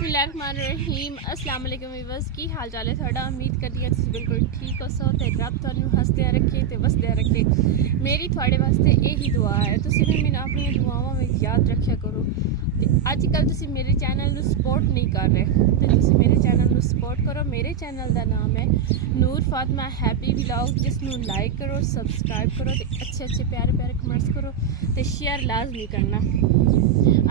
बिस्मिल्लाहिर्रहमानिर्रहीम अस्सलाम वालेकुम व्यूअर्स की हाल चाल है थोड़ा उम्मीद करती है तुसीं बिल्कुल ठीक हो सो ते रब तुहानू हसदे रखे ते वसदे रखे मेरी थोड़े वास्ते यही दुआ है तुसीं भी मैनू अपनी दुआवां में याद रखा करो ते अजकल तुसीं मेरे चैनल नू सपोर्ट नहीं कर रहे ते तुसीं मेरे चैनल नू सपोर्ट करो। मेरे चैनल का नाम है नूर फातिमा हैप्पी व्लॉग जिसनू लाइक करो सबसक्राइब करो ते अच्छे अच्छे प्यारे प्यारे कमेंट्स करो ते शेयर लाजमी करना।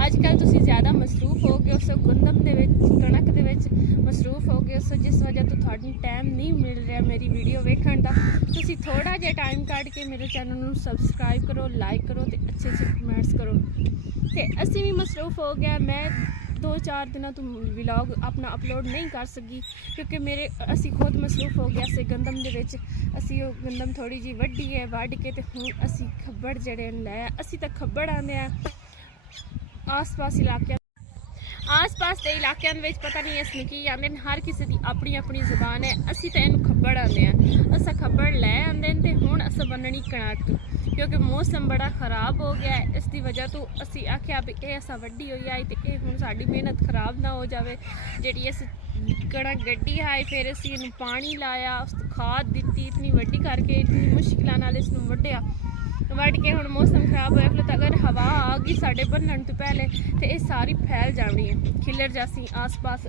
अजकल तुसीं ज़्यादा मसरूफ हो गए उस गुंदम दे विच कणक दे विच मसरूफ हो गए उस जिस वजह तो तुहानू टाइम नहीं मिल रहा मेरी वीडियो वेखण दा। तुसीं थोड़ा जिहा टाइम कढ के मेरे चैनल नू सबसक्राइब करो लाइक करो ते अच्छे अच्छे कमेंट्स करो। ते असीं भी मसरूफ हो गया मैं 2-4 दिनों तो व्लॉग अपना अपलोड नहीं कर सकी क्योंकि मेरे असी खुद मसरूफ हो गया से गंदम दे विच असी गंदम थोड़ी जी वड्डी है वढ़ के ते हुण असी खब्बड़ जड़े लै असी तो खब्बड़ आने आस पास इलाके के इलाकों में पता नहीं इसमें की आते हर किसी की अपनी अपनी जुबान है। असी तो इन्हू खब्बड़ आने असा खब्बड़ लै आते तो हुण अस बननी कणक क्योंकि मौसम बड़ा खराब हो गया है। इसकी वजह तो असी आख्या भी ये असा वड्डी हो आई तो ये हुण साडी मेहनत खराब ना हो जाए जी अस कणक गड्डी है फिर असी इनू पानी लाया उस खाद दी इतनी वड्डी करके इतनी मुश्किलों नाल इसनू वड्डिया वढ़ के हुण मौसम खराब होया फिर अगर हवा आ गई साढ़े बनने तो पहले तो ये सारी फैल जानी है खिलर जासी आस पास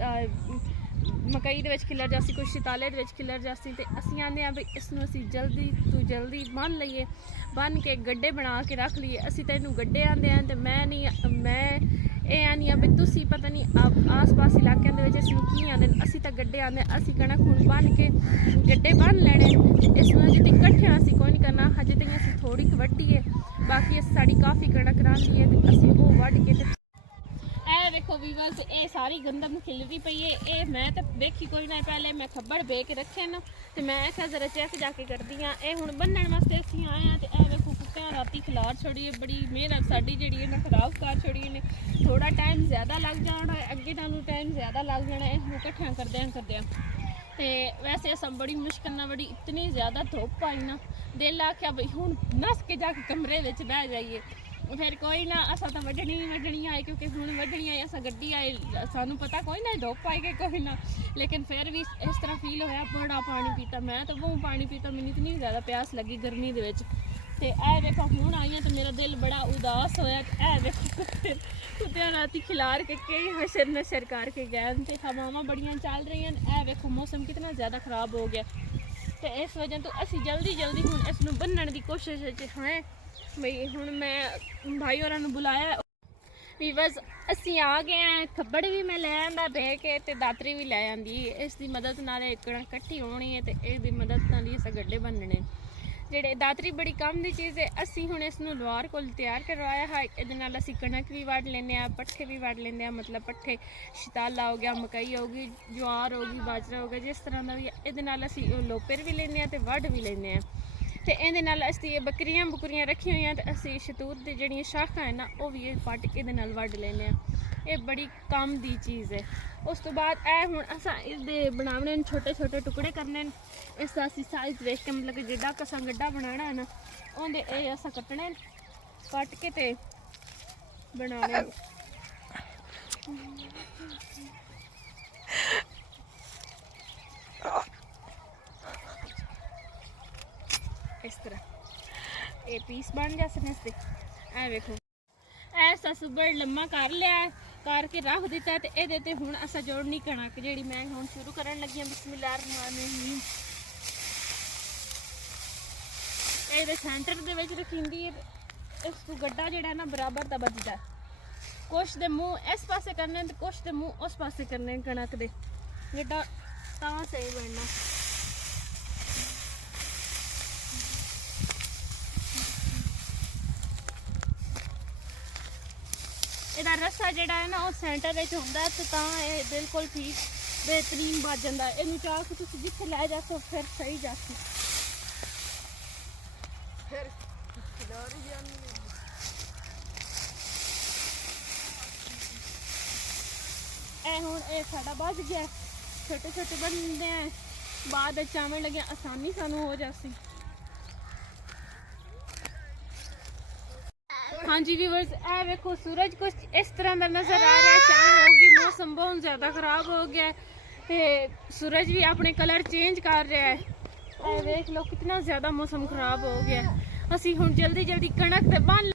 मकई दे खिलर जासी कुछ शताले दे खिलर जासी तो असी आने भी इसनू असी जल्दी तो जल्दी बन लीए बन के गड्ढे बना के रख लीए। असी तो इनू गड्ढे आंदे हैं तो मैं ये आनी भी तुसी पता नहीं आस पास इलाकों के इसनू की आने असी तो गड्ढे आने असी कणक हुण बन के गड्ढे बन लेने इसनू अजे तक कट्ठे असी कोई नहीं करना हजे तक असी थोड़ी वड्डी है बाकी साड़ी काफ़ी कणक रही है तो असी वो वढ़ के ए देखो व्यूअर्स ये सारी गंदम खिलरी पई है ये मैं तो देखी कोई ना पहले मैं खब्बड़ बे के रखे न तो मैं आख्या जरा चेक जाके करती हाँ ये हुण बन्नण वास्ते असीं आए हैं तो ए देखो कुत्तियां राती खिलार छोड़ी है बड़ी मेहनत साडी जिहड़ी है खराब कर छोड़ी ने थोड़ा टाइम ज़्यादा लग जाना अगे नालों टाइम ज़्यादा लग जाना इसनूं कट्ठियां करदियां ते वैसे अस बड़ी मुश्किल ना बड़ी इतनी ज़्यादा धुप आई ना दिल आख्या बई हुण नस के जाके कमरे विच बह जाइए फिर कोई ना असा तो वड्डनी आए क्योंकि हुण वड्डनी आए असा गड्डी आए सानू पता कोई ना धुप आई गई कोई ना लेकिन फिर भी इस तरह फील होया बड़ा पानी पीता मैं तो वो पानी पीता मैनू इतनी ज़्यादा प्यास लगी गर्मी दे विच ते ए देखो हुण आई तो मेरा दिल बड़ा उदास होया ए देखो कुत्तियां राती खिलार के कई हशर नशर करके गए ते हवावां बड़ियां चल रही हैं। ए देखो मौसम कितना ज़्यादा खराब हो गया तो इस वजह तो असी जल्दी हुण इसनूं बन्नण दी कोशिश है बई हुण मैं भाई होरां नूं बुलाया व्यूअर्स असी आ गए हैं खब्बड़ भी मैं लै आंदा बह के ते दातरी भी लै आंदी इसकी मदद नाल कणक कट्ठी होनी है तो इसकी मदद नाल ही अस गड्ढे बनने जेडे दातरी बड़ी कम की चीज़ है। असी हुण इसनूं लवार कोल तैयार करवाया है इहदे नाल असी कणक भी वढ़ लैंदे आ पट्ठे भी वढ़ लैंदे आ मतलब पट्ठे शताला हो गया मकई होगी ज्वार होगी बाजरा हो गया जिस तरह का भी इहदे नाल असी लोपर भी लैंदे आ ते वढ़ भी लैंदे आ ते इहदे नाल असी बकरियां बुकरियां रखी हुई ते असी शतूत दी जिहड़ियां शाखां है ना वो भी पट के इहदे नाल वढ़ लैंदे आ ये बड़ी कम दी चीज़ है। उस तो बाद ए हुण असां इसदे बनावने छोटे छोटे टुकड़े करने इसका असी साइज देख के मतलब कि जिड्डा कसा गड्ढा बनाना है ना उहदे ए असां कट्टने कट के ते बनाने इस तरह ये पीस बन जाते हैं इसके ए देखो ऐसा सुबह लम्मा कर लिया करके रख दिता तो ये हुण असा जोड़नी कणक जी मैं हुण शुरू करन लगी बिस्मिल्लाहिर्रहमानिर्रहीम ये सेंटर दे विच रखींदी है इसको गड्ढा जिहड़ा ना बराबर दा बजदा कुछ दे मुँह इस पासे करने तो कुछ दे मुँह उस पासे करने कणक दे गड्ढा तां सही बनना। इहदा रस्सा जिहड़ा है ना वो सेंटर विच हुंदा ते तां ये बिल्कुल ठीक बेहतरीन बच जांदा इहनूं चाह के तुसीं जिथे लै जाओ फिर सही जासी फिर ए हुण ये साडा बच गया छोटे छोटे बनदे हैं बाद चावल लगे आसानी सानू हो जासी। ਹਾਂਜੀ ਵੀਵਰਸ ਇਹ ਵੇਖੋ ਸੂਰਜ ਕੁਝ ਇਸ ਤਰ੍ਹਾਂ ਦਾ ਨਜ਼ਰ ਆ ਰਿਹਾ ਹੈ। ਸ਼ਾਮ ਹੋ ਗਈ, ਮੌਸਮ ਬਹੁਤ ਜ਼ਿਆਦਾ ਖਰਾਬ ਹੋ ਗਿਆ ਹੈ ਤੇ ਸੂਰਜ ਵੀ ਆਪਣੇ ਕਲਰ ਚੇਂਜ ਕਰ ਰਿਹਾ ਹੈ। ਇਹ ਵੇਖ ਲਓ ਕਿੰਨਾ ਜ਼ਿਆਦਾ ਮੌਸਮ ਖਰਾਬ ਹੋ ਗਿਆ। ਅਸੀਂ ਹੁਣ ਜਲਦੀ ਜਲਦੀ ਕਣਕ ਤੇ ਬੰਨ